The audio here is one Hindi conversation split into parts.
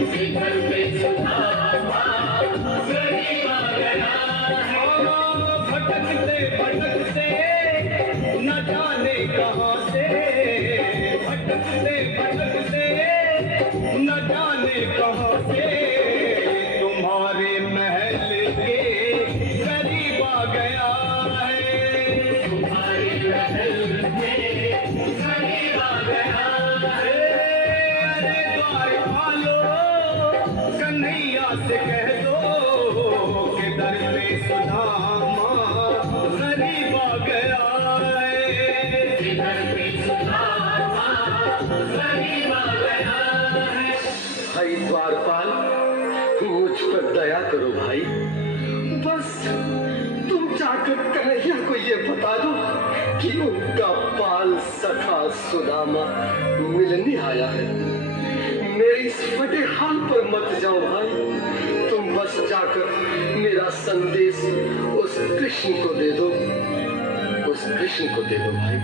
घर पे सुदामा गरीब आ गया है। भटकते भटकते न जाने कहाँ से, भटकते भटकते न जाने कहाँ से तुम्हारे महल के करीब आ गया है। तुम्हारे महल के करीब आ गया है। अरे द्वारपालो कन्हैया से कह दो कि दर पे सुदामा करीब आ गया है। दर पे सुदामा करीब आ गया है। भाई द्वारपाल, मुझ पर दया करो भाई। बस तुम जाकर कन्हैया को ये बता दो कि उनका बाल सखा सुदामा मिलने आया है। मेरे इस फटे हाल पर मत जाओ भाई। तुम बस जाकर मेरा संदेश उस कृष्ण को दे दो, उस कृष्ण को दे दो भाई।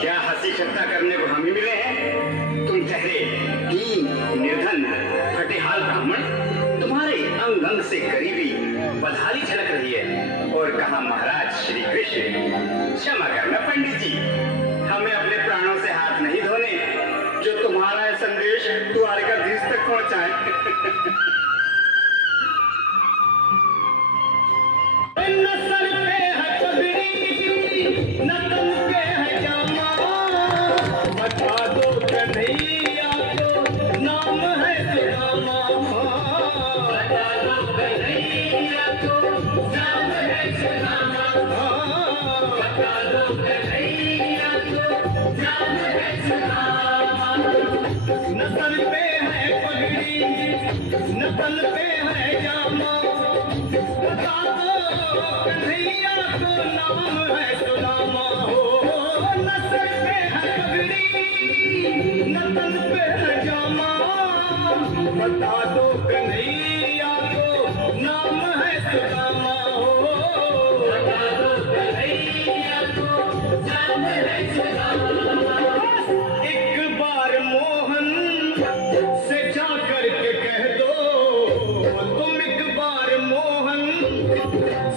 क्या हंसी ठट्टा करने को हम ही मिले हैं? तुम ठहरे दीन निर्धन फटेहाल ब्राह्मण, तुम्हारे अंग अंग से करीबी बदहाली झलक रही है। और कहा महाराज श्री कृष्ण। क्षमा करना पंडित जी, हमें अपने प्राणों से हाथ नहीं धोने जो तुम्हारा यह संदेश द्वारकाधीश तक पहुंचाए। न सर पे है पगड़ी न तन पे है जामा, बता दो कन्हैया को नाम है सुदामा। बता दो कन्हैया को नाम है सुदामा। बता दो कन्हैया को नाम है सुदामा। न सर पे है पगड़ी न तन पे है जामा, बता दो कन्हैया को नाम है सुदामा। हो न सर पे है पगड़ी न तन पे है जामा, बता दो कन्हैया को नाम है सुदामा। हो बता दो कन्हैया को नाम है सुदामा। एक बार मोहन से जा करके कह दो, तुम एक बार मोहन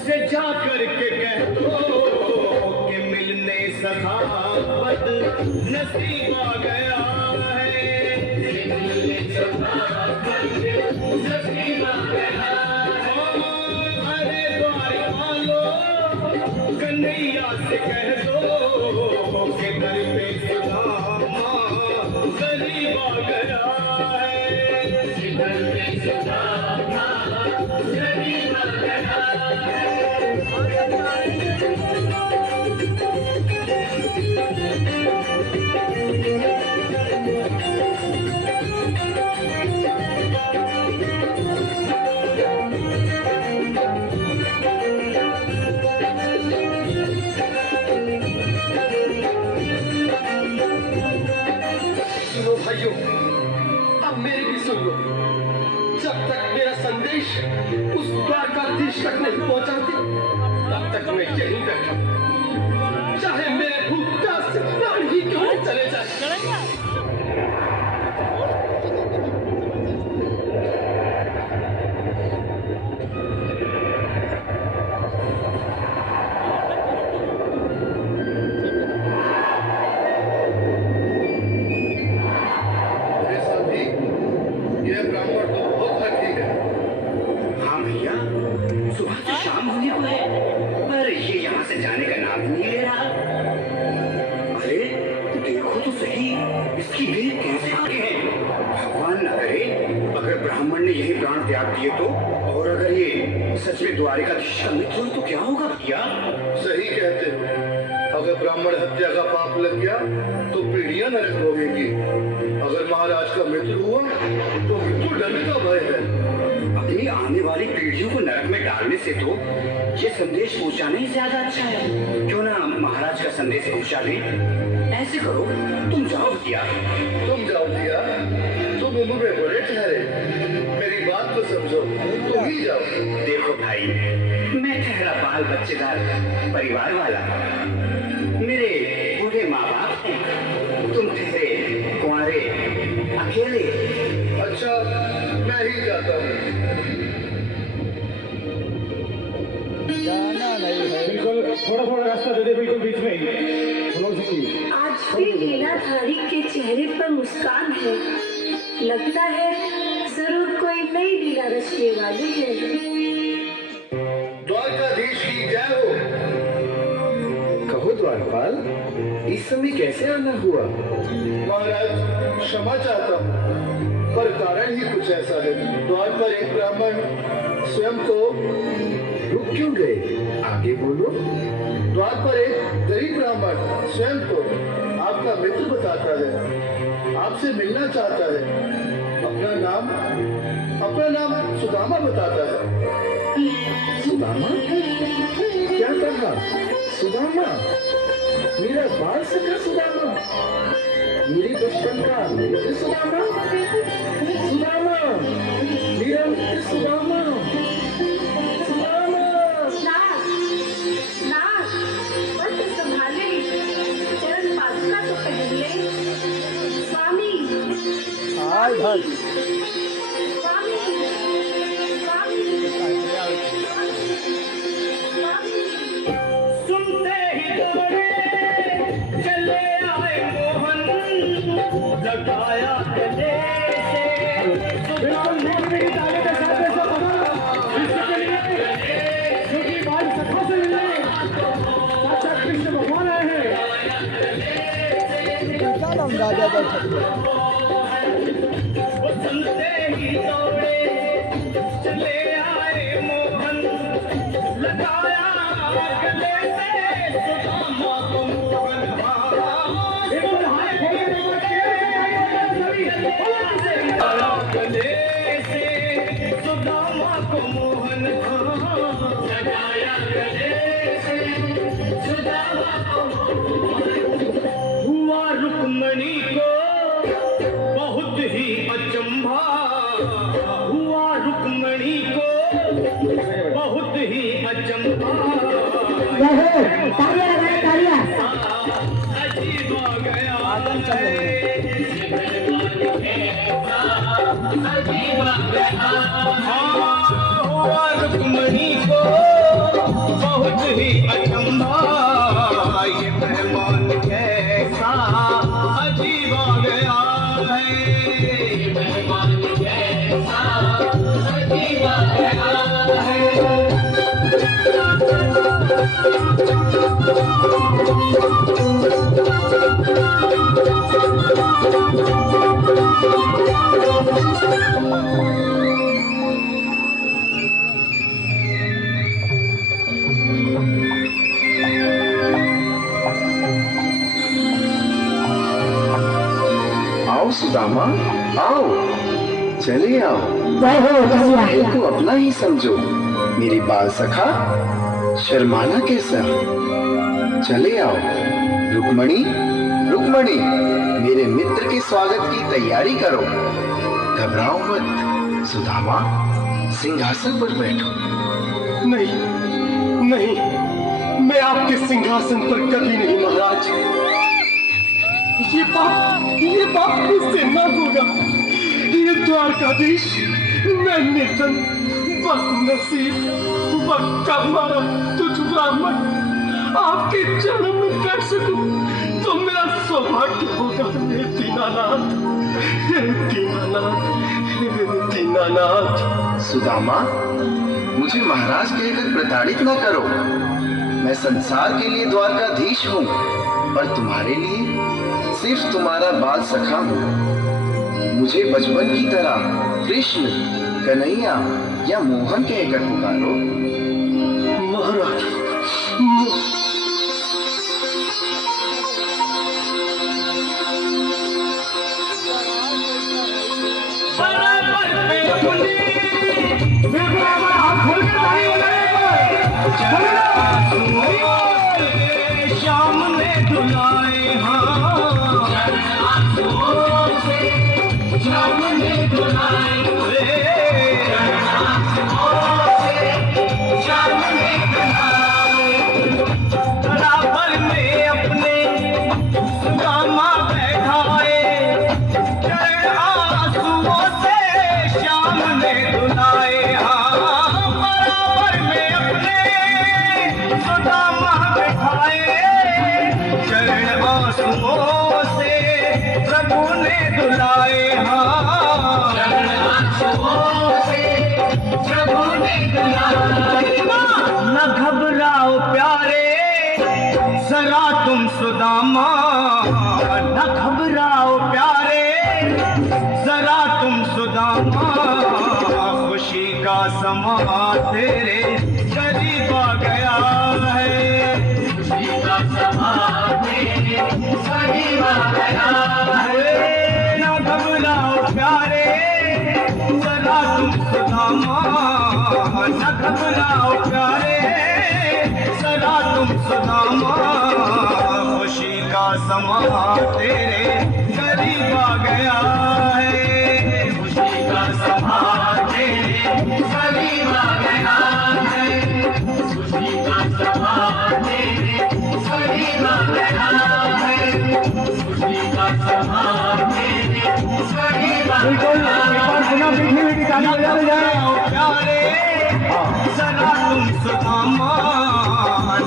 से जा करके कह दो कि मिलने सखावत नसीब आ गया है। मिलने सखावत नसीब आ गया है। अरे द्वारपालो कन्हैया से कह दो कि दर पे सुदामा करीब आ गया है। दर पे सुदामा करीब आ गया है। सुनो भाइयों, अब मेरी भी सुन लो। जब तक मेरा संदेश उस द्वारकाधीश तक नहीं पहुंचाते, तब तक मैं यहीं बैठा हूं। चाहे मेरे भूख प्यास से प्राण ही क्यों न चले जाए। ये ब्राह्मण तो बहुत हठी है। हाँ भैया, सुबह से शाम होने को है, पर ये यहाँ से जाने का नाम ही नहीं ले रहा। अरे देखो तो सही, इसकी देह कैसे आगे है। भगवान न करे अगर ब्राह्मण ने यही प्राण त्याग दिए तो, और अगर ये सच में द्वारकाधीश का मित्र हो तो क्या होगा भैया? सही कहते हो। अगर ब्राह्मण हत्या का पाप लग गया तो पीढ़ियां नरक भोगेंगी। अगर महाराज का मित्र हुआ तो मृत्यु दंड का भय है। अपनी आने वाली पीढ़ियों को नरक में डालने से तो ये संदेश पहुंचाना ही ज्यादा अच्छा है। क्यों ना महाराज का संदेश पहुंचा दें। ऐसे करो, तुम जाओ भैया। तुम जाओ भैया, तुम उम्र में बड़े ठहरे, मेरी बात तो समझो, तुम ही जाओ। देखो भाई, मैं ठहरा बाल बच्चेदार परिवार वाला, मेरे बूढ़े माँ बाप हैं, तुम ठहरे कुंवारे अकेले मैं ही जाता हूँ। बिल्कुल थोड़ा थोड़ा रास्ता दे दे, बिल्कुल बीच में ही। आज भी लीलाधारी के चेहरे पर मुस्कान है। लगता है जरूर कोई नई लीला रचने वाली है। द्वारकाधीश की जय हो। कहो द्वारपाल, इस समय कैसे आना हुआ? महाराज क्षमा चाहता हूँ, पर कारण ही कुछ ऐसा है। द्वार पर एक ब्राह्मण स्वयं को रुक क्यों गए? आगे बोलो। द्वार पर एक गरीब ब्राह्मण स्वयं को आपका मित्र बताता है, आपसे मिलना चाहता है। अपना नाम सुदामा बताता है। सुदामा? क्या कहा? सुदामा? मेरा बाल सखा सुदामा? मेरे बचपन का मित्र सुदामा? सुदामा, मेरा मित्र सुदामा। सुदामा। नाथ, नाथ, वस्त्र संभाले, चरण पादुका तो पहन ले। स्वामी, स्वामी, स्वामी, स्वामी। सुनते ही दौड़े चले आए मोहन, लगाया गले से। बिल्कुल निकली ताले के साथ ऐसा बना इसके लिए क्योंकि बाल सखा से मिलने साक्षात कृष्ण भगवान आए हैं। वो सुनते ही दौड़े चले आए मोहन, लगाया गले से सुदामा को मोहन। गले से सुदामा को मोहन, लगाया गले से सुदामा को मोहन। हुआ रुक्मणी को बहुत ही अचंभा, हुआ रुक्मणी को बहुत ही अचंभा। अजीब आ गया हुआ रुक्मणी को बहुत ही अचंभा। ये मेहमान कैसा अजीब आ गया है, ये मेहमान कैसा अजीब आ गया है। आओ सुदामा, आओ, चले आओ। को अपना ही समझो, मेरी बाल सखा। शर्माना कैसा? चले आओ। रुक्मणी, रुक्मणी, मेरे मित्र के स्वागत की तैयारी करो। घबराओ मत। सुदामा, सिंहासन पर बैठो। नहीं, नहीं, मैं आपके सिंहासन पर कभी नहीं महाराज। ये बात मुझसे न होगा। ये द्वारकाधीश, मैं निर्धन, बदनसीब, बदकर्मारा तुझ ब्राह्मण आपके चरणों में बैठ सकूं तो मेरा सौभाग्य होगा। हे दीनानाथ, हे दीनानाथ, हे दीनानाथ। सुदामा, मुझे महाराज कहकर प्रताड़ित न करो। मैं संसार के लिए द्वारकाधीश हूँ, पर तुम्हारे लिए सिर्फ तुम्हारा बाल सखा हूँ। मुझे बचपन की तरह कृष्ण, कन्हैया या मोहन कहकर पुकारो। महाराज, बराबर पे उंगली, बराबर हाथ खोल के ताली बजाए। शाम ने दुलाए, हाँ शाम ने दुलाए, शाम ने दुलाए। बराबर में अपने सुदामा बैठाए, चरण आंसुओं से शाम न घबराओ प्यारे जरा तुम सुदामा, न घबराओ प्यारे जरा तुम सुदामा, खुशी का समा तेरे करीब आ गया है, खुशी का समा तेरे करीब आ गया है। न घबराओ प्यारे जरा तुम सुदामा, न घबराओ प्यारे जरा तुम सुदामा, खुशी का समा तेरे करीब आ गया है, खुशी का समा तेरे करीब आ गया है, खुशी का समा तेरे करीब आ गया है, खुशी का समा तेरे करीब आ गया है। प्यारे जरा तुम सुदामा,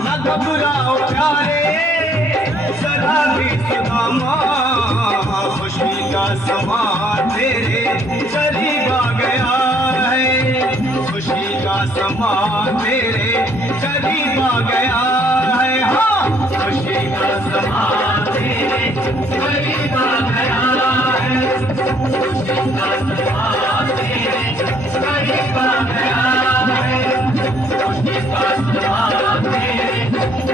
न घबराओ प्यारे जरा भी सुदामा, खुशी का समा तेरे करीब आ गया है, खुशी का समा तेरे करीब आ गया है, हाँ खुशी का समा तेरे करीब आ गया है, खुशी का समा तेरे करीब आ गया